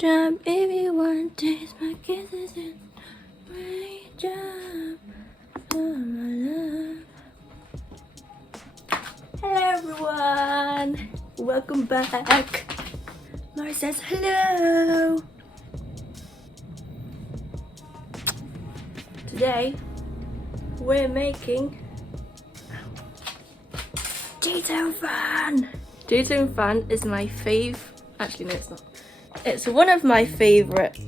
Jump if you want, taste my kisses and jump for my love. Hello everyone, welcome back. Mara says hello. Today we're making Cheung fan. Cheung fan is my fave. Actually, no, it's not. It's one of my favorite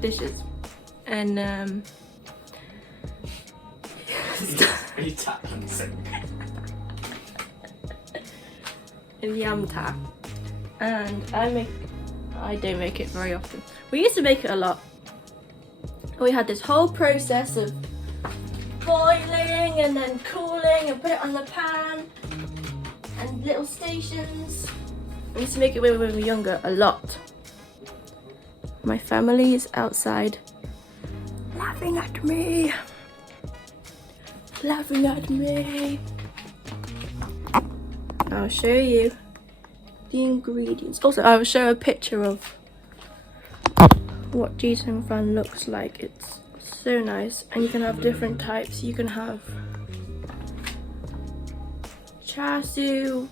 dishes, and Are you tapping something? and yam ta. And I don't make it very often. We used to make it a lot. We had this whole process of boiling and then cooling and put it on the pan and little stations. We used to make it when we were younger a lot. My family is outside laughing at me. Laughing at me. I'll show you the ingredients. Also, I will show a picture of what Cheung fan looks like. It's so nice, and you can have different types. You can have char siu,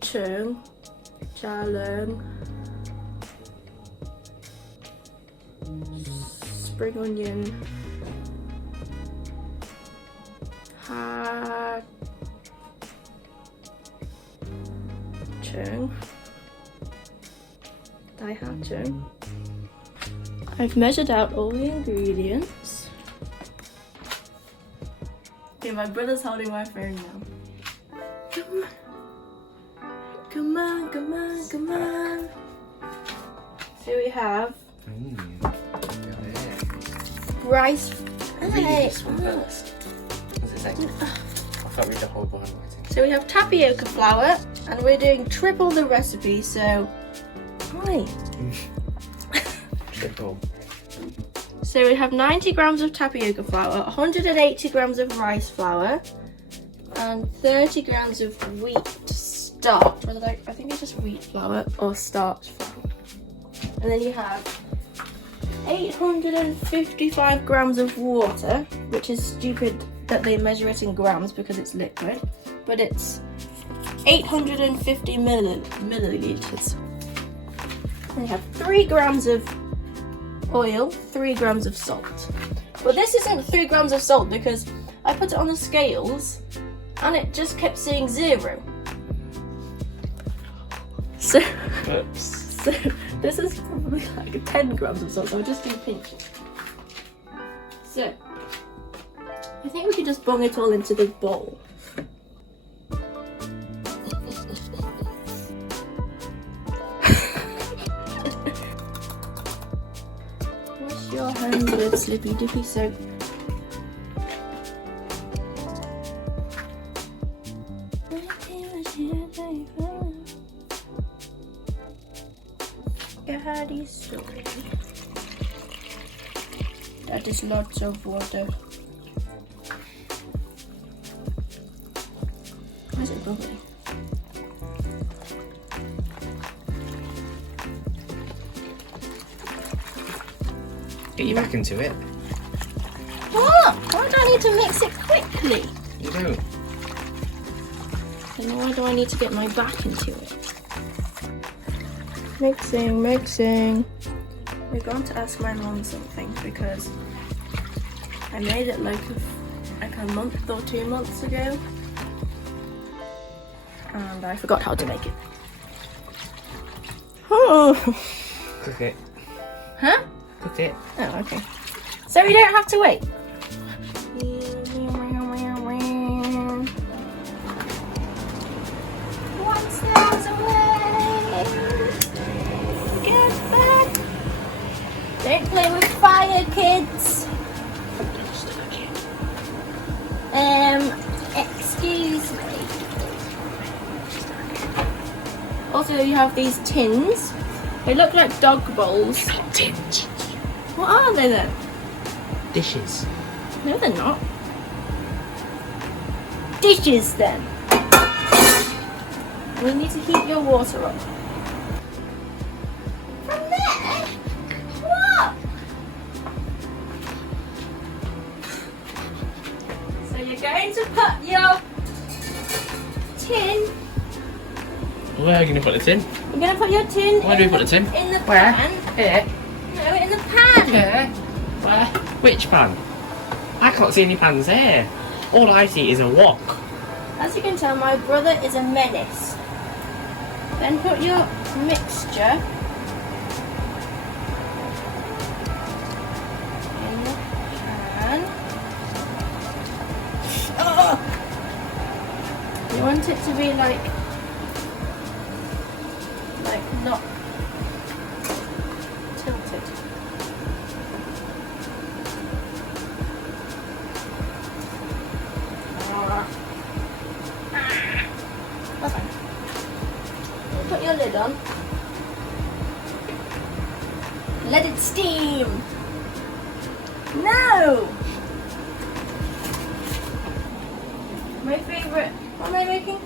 cheung, cha leung, spring onion, ha cheung, dai ha cheung. I've measured out all the ingredients. Okay, my brother's holding my phone now. Come on, come on, come on. So we have rice. Read this one first. What's it say? I can't read the whole behind writing. So we have tapioca flour, and we're doing triple the recipe. So, hi. Triple. So we have 90 grams of tapioca flour, 180 grams of rice flour, and 30 grams of wheat starch. I think it's just wheat flour or starch flour. And then you have 855 grams of water, which is stupid that they measure it in grams because it's liquid, but it's 850 milliliters. And you have 3 grams of oil, 3 grams of salt. But this isn't 3 grams of salt because I put it on the scales and it just kept saying 0. So, so this is probably like 10 grams of salt, so I'll just do pinches. So, I think we could just bung it all into the bowl. Wash your hands with Slippy Dippy soap. That is lots of water. Why is it bubbling? Get you back into it. What? Why do I need to mix it quickly? You don't. Then why do I need to get my back into it? Mixing, mixing. We're going to ask my mom something because I made it like a month or 2 months ago, and I forgot how to make it. Oh. Cook it. Huh? Cook it. Oh, okay. So we don't have to wait. One step away. Get back. Don't play with fire, kids. Excuse me. Also, you have these tins. They look like dog bowls. They're not tins. What are they then? Dishes. No, they're not. Dishes then. We need to heat your water up. You're going to put your tin. Where are you going to put the tin? You're going to put your tin. Where do we put the tin? In the Where? pan. Here. No, in the pan. Here. Where? Which pan? I can't see any pans here. All I see is a wok. As you can tell, my brother is a menace. Then put your mixture in the pan. Oh! You want it to be like not tilted. That's fine. Put your lid on. Let it steam. No! My favourite. What am I making?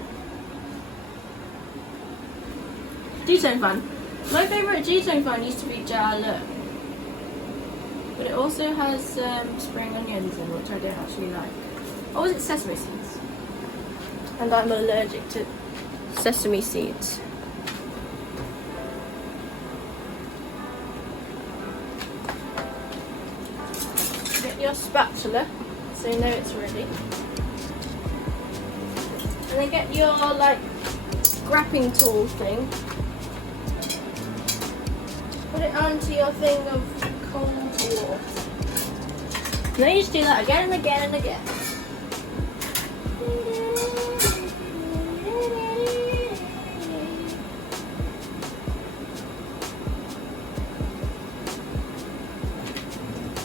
Cheung fan. My favourite Cheung fan used to be Jia. But it also has spring onions in, which I don't actually like. Or was it sesame seeds? And I'm allergic to sesame seeds. Get your spatula so you know it's ready. And then get your grapping tool thing. Put it onto your thing of cold water. And then you just do that again and again and again.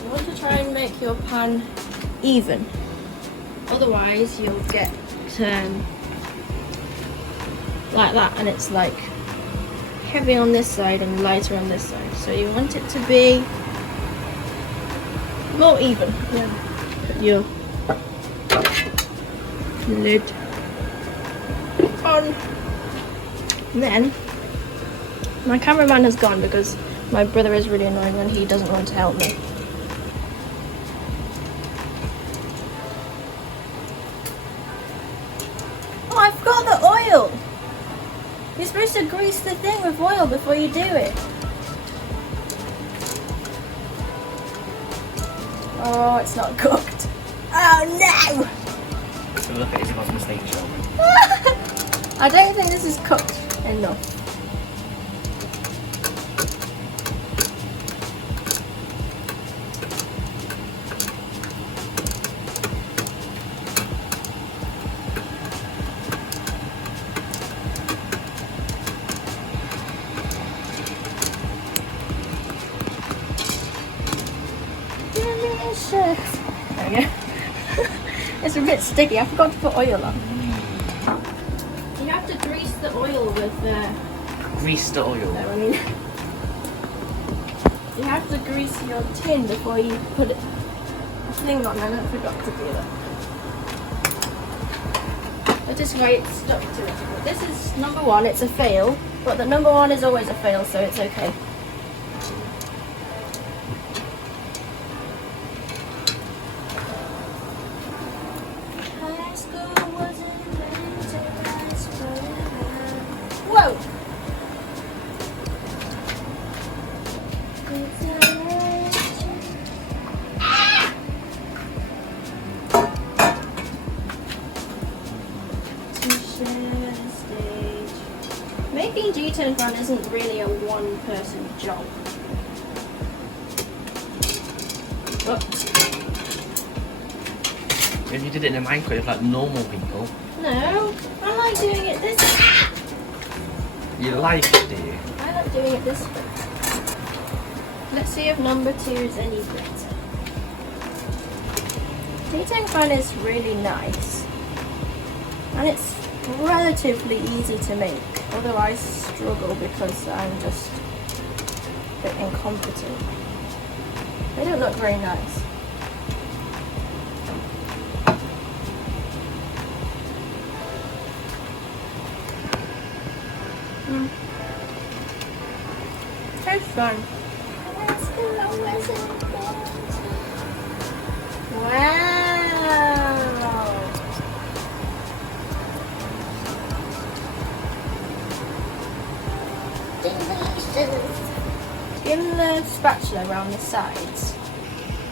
You want to try and make your pan even. Otherwise you'll get like that, and it's like heavy on this side and lighter on this side. So you want it to be more even. Yeah. Put your lid on. And then my cameraman has gone because my brother is really annoying when he doesn't want to help me. Oh, I forgot the oil. You're supposed to grease the thing with oil before you do it. Oh, it's not cooked. Oh no! So look at his mistake, Cheung. I don't think this is cooked enough. There we go. It's a bit sticky. I forgot to put oil on. You have to grease the oil with Grease the oil. no, I mean, you have to grease your tin before you put it a thing on, and I forgot to do that. But this way it's stuck to it. But this is number one. It's a fail, but the number one is always a fail, so it's okay. Whoa! Making Cheung fan isn't really a one-person job. But If you did it in a microwave like normal people. no, I like doing it this way. You like it, do you? I like doing it this way. Let's see if number two is any better. Cheung fan is really nice. And it's relatively easy to make. Although I struggle because I'm just a bit incompetent. They don't look very nice. Tastes fun. Wow! Skim the spatula around the sides.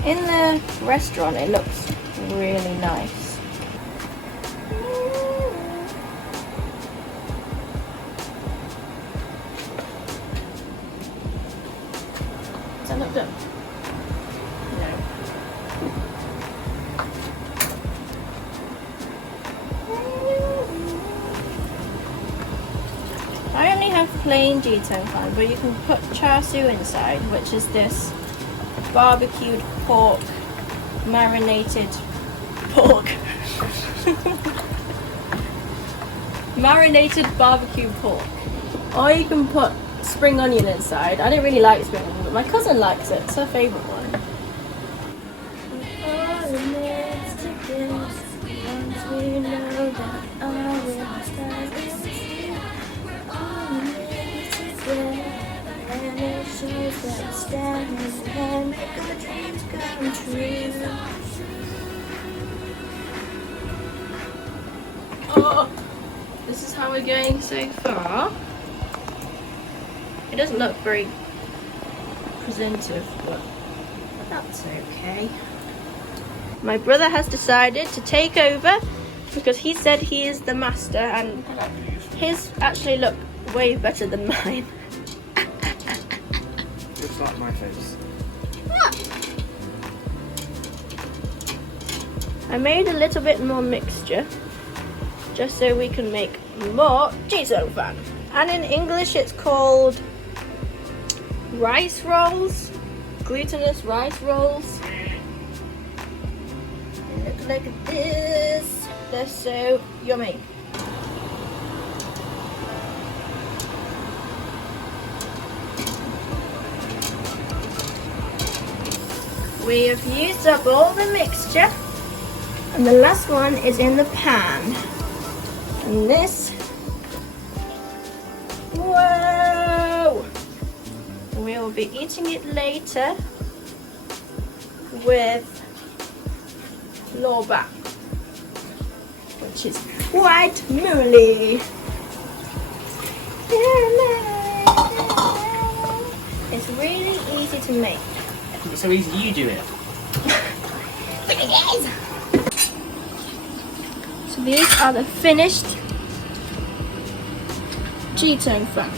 In the restaurant it looks really nice. Does that look good? No. I only have plain Cheung fan, but you can put char siu inside, which is this barbecued pork, marinated pork. Marinated barbecue pork. Or you can put spring onion inside. I don't really like spring onion, but my cousin likes it. It's her favourite one. Oh, this is how we're going so far. It doesn't look very presentive, but that's okay. My brother has decided to take over because he said he is the master, and his actually look way better than mine. Just like my face. I made a little bit more mixture just so we can make more Cheung fan. And in English it's called rice rolls, glutinous rice rolls. They look like this. They're so yummy. We have used up all the mixture, and the last one is in the pan. And this, whoa! We'll be eating it later with lobak, which is white moly. It's really easy to make. It's so easy, you do it. So these are the finished Cheung fan.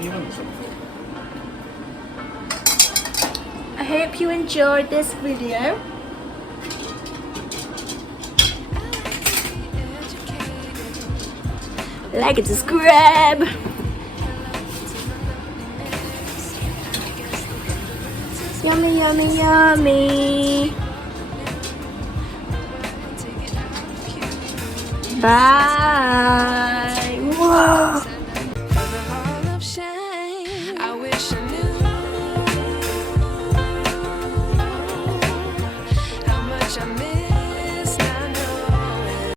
You want some? I hope you enjoyed this video. Like and subscribe. Yummy, yummy, yummy. Bye. Whoa.